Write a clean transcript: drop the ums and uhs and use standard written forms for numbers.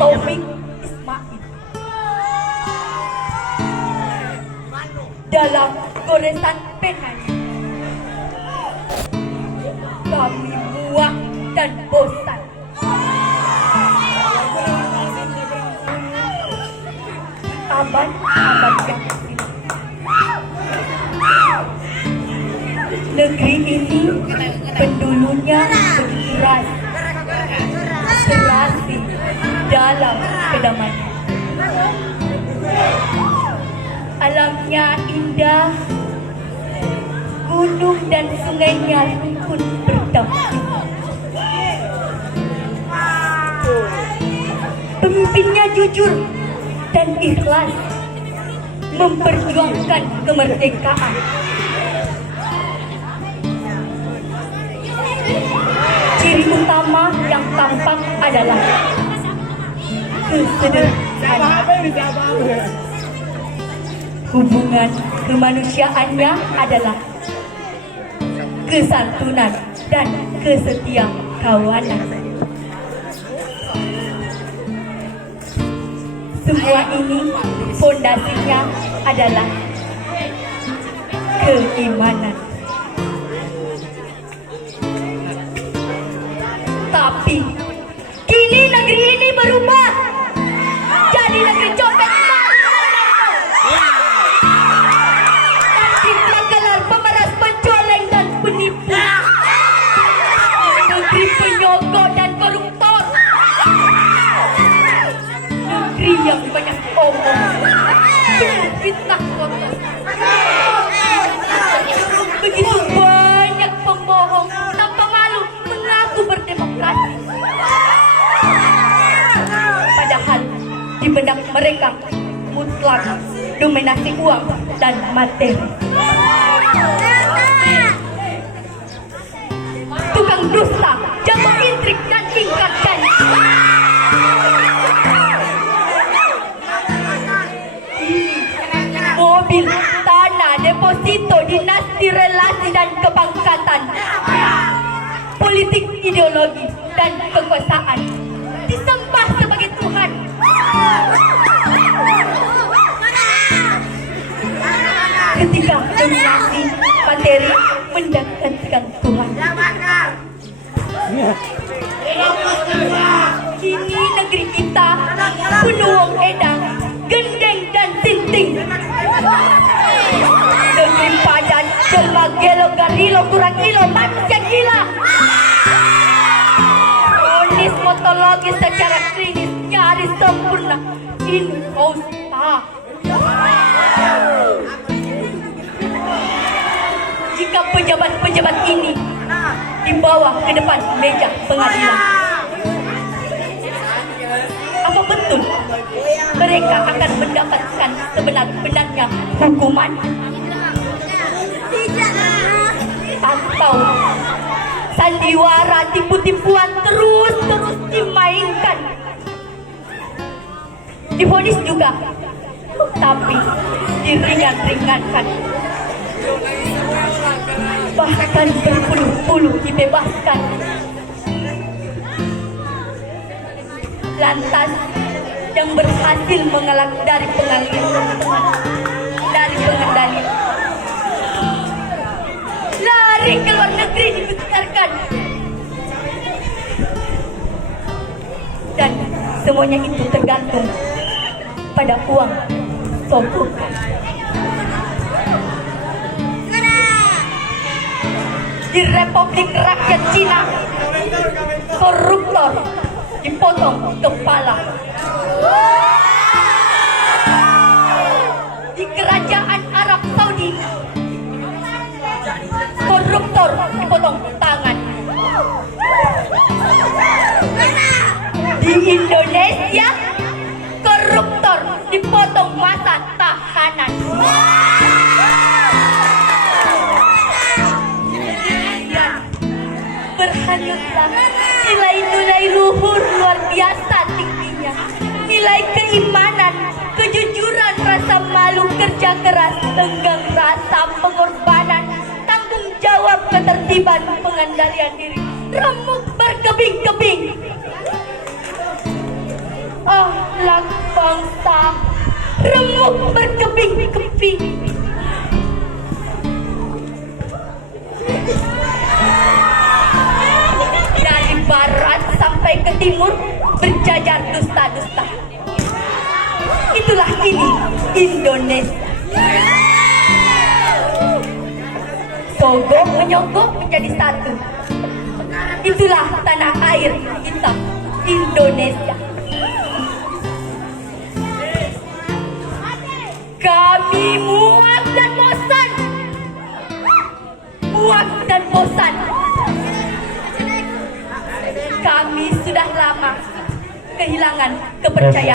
Taufik Ismail. Dalam goresan penanya, kami muak dan bosan. Abad-abad yang silam, negeri ini pendulunya bergerak serasi dalam kedamaian. Alamnya indah, gunung dan sungainya pun berdampingan. Pemimpinnya jujur dan ikhlas memperjuangkan kemerdekaan. Ciri utama yang tampak adalah kesederhanaan. Hubungan kemanusiaannya adalah kesantunan dan kesetiakawanan. Semua ini fondasinya adalah keimanan. Tapi kini negeri ini berubah jadi negeri copet dan digelar pemeras, pencoleng dan penipu, negeri penyogok dan koruptor, negeri yang banyak omong, fitnah kotor. Begitu banyak pembohong tanpa malu mengaku berdemokrasi, padahal di benak mereka mutlak dominasi uang dan materi. Tukang dusta, jago intrik dan ingkar janji. Mobil, tanah, deposito, dinasti, relasi dan kepangkatan, politik, ideologi dan kekuasaan disembah sebagai Tuhan. Ketika dominasi materi mendekatkan Tuhan, kini negeri kita penuh wong edang, gendeng dan tinting. Negeri padan, jelma gelo, garilo, kurang ilo, manusia gila. Kronis motologi secara klinis nyaris sempurna, imposta. Jika pejabat-pejabat ini dibawa ke depan meja pengadilan, apa betul mereka akan mendapatkan sebenar-benarnya hukuman? Atau sandiwara tipu-tipuan terus dimainkan? Divonis juga, tapi diringan-ringankan. Bahkan berpuluh-puluh dibebaskan. Lantas yang berhasil mengelak dari pengendali lari ke luar negeri dibesarkan, dan semuanya itu tergantung pada uang sogokan. Di Republik Rakyat Cina, koruptor dipotong kepala. Di Kerajaan Arab Saudi, koruptor dipotong tangan. Di Indonesia, koruptor dipotong masa tahanan. Berhanyutlah nilai-nilai luhur luar biasa tingginya, nilai keimanan, kejujuran, rasa malu, kerja keras, tenggang rasa, pengorbanan, tanggung jawab, ketertiban, pengendalian diri, remuk berkebing-kebing. ahlak bangsa remuk berkeping-keping. Dari barat sampai ke timur berjajar dusta-dusta. Itulah ini Indonesia. Sogok menyogok menjadi satu. Itulah tanah air kita Indonesia. Kami muak dan bosan. Muak dan bosan. Kami sudah lama kehilangan kepercayaan.